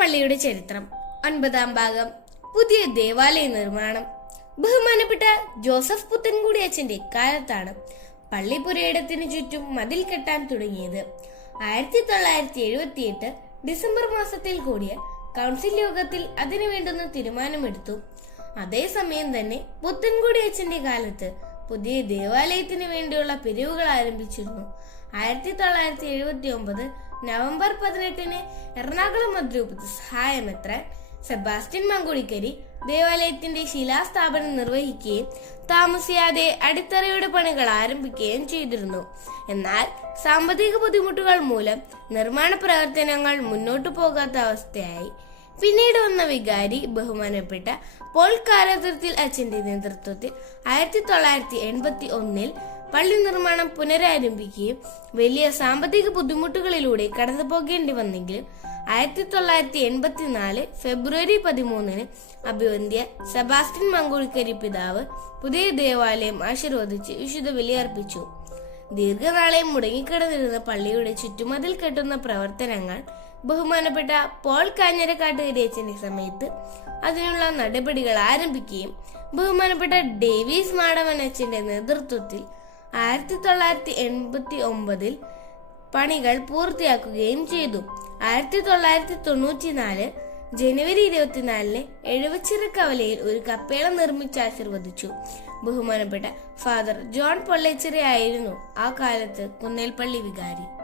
പള്ളിയുടെ ചരിത്രം. ഒൻപതാം ഭാഗം. പുതിയ ദേവാലയ നിർമ്മാണം. ബഹുമാനപ്പെട്ട ജോസഫ് പുത്തൻകുടി അച്ഛന്റെ കാലത്താണ് പള്ളി പുരയിടത്തിന് ചുറ്റും മതിൽ കെട്ടാൻ തുടങ്ങിയത്. ആയിരത്തി തൊള്ളായിരത്തി എഴുപത്തി എട്ട് ഡിസംബർ മാസത്തിൽ കൂടിയ കൗൺസിൽ യോഗത്തിൽ അതിനു വേണ്ടുന്ന തീരുമാനമെടുത്തു. അതേസമയം തന്നെ പുത്തൻകുടി അച്ഛന്റെ കാലത്ത് പുതിയ ദേവാലയത്തിന് വേണ്ടിയുള്ള പിരിവുകൾ ആരംഭിച്ചിരുന്നു. ആയിരത്തി തൊള്ളായിരത്തി എഴുപത്തി ഒമ്പത് നവംബർ പതിനെട്ടിന് എറണാകുളം മദ്രൂപത്ത് സഹായമെത്ര? സെബാസ്റ്റ്യൻ മങ്കുടിക്കരി ദേവാലയത്തിന്റെ ശിലാസ്ഥാപനം നിർവഹിക്കുകയും താമസിയാതെ അടിത്തറയുടെ പണികൾ ആരംഭിക്കുകയും ചെയ്തിരുന്നു. എന്നാൽ സാമ്പത്തിക ബുദ്ധിമുട്ടുകൾ മൂലം നിർമ്മാണ പ്രവർത്തനങ്ങൾ മുന്നോട്ടു പോകാത്ത അവസ്ഥയായി. പിന്നീട് വന്ന വികാരി ബഹുമാനപ്പെട്ട പോൾ കാരാതിർത്തിൽ അച്ഛന്റെ നേതൃത്വത്തിൽ ആയിരത്തി തൊള്ളായിരത്തി എൺപത്തി ഒന്നിൽ പള്ളി നിർമ്മാണം പുനരാരംഭിക്കുകയും വലിയ സാമ്പത്തിക ബുദ്ധിമുട്ടുകളിലൂടെ കടന്നു പോകേണ്ടി വന്നെങ്കിലും ആയിരത്തി തൊള്ളായിരത്തി എൺപത്തിനാല് ഫെബ്രുവരി പതിമൂന്നിന് അഭിവന്ധ്യ സെബാസ്റ്റ്യൻ മംഗോൾക്കരി പിതാവ് പുതിയ ദേവാലയം ആശീർവദിച്ച് വിശുദ്ധ ബലിയർപ്പിച്ചു. ദീർഘനാളെ മുടങ്ങിക്കിടന്നിരുന്ന പള്ളിയുടെ ചുറ്റുമതിൽ കെട്ടുന്ന പ്രവർത്തനങ്ങൾ ബഹുമാനപ്പെട്ട പോൾ കാഞ്ഞരക്കാട്ട് കാഞ്ഞിരക്കാട്ടുകരേച്ചന്റെ സമയത്ത് അതിനുള്ള നടപടികൾ ആരംഭിക്കുകയും ബഹുമാനപ്പെട്ട ഡേവിസ് മാടവനച്ചന്റെ നേതൃത്വത്തിൽ ആയിരത്തി തൊള്ളായിരത്തി എൺപത്തി ഒമ്പതിൽ പണികൾ പൂർത്തിയാക്കുകയും ചെയ്തു. ആയിരത്തി തൊള്ളായിരത്തി തൊണ്ണൂറ്റിനാല് ജനുവരി ഇരുപത്തിനാലിന് എഴുവച്ചിറ കവലയിൽ ഒരു കപ്പേള നിർമ്മിച്ച് ആശീർവദിച്ചു. ബഹുമാനപ്പെട്ട ഫാദർ ജോൺ പൊള്ളച്ചിറ ആയിരുന്നു ആ കാലത്ത് കുന്നേൽപ്പള്ളി വികാരി.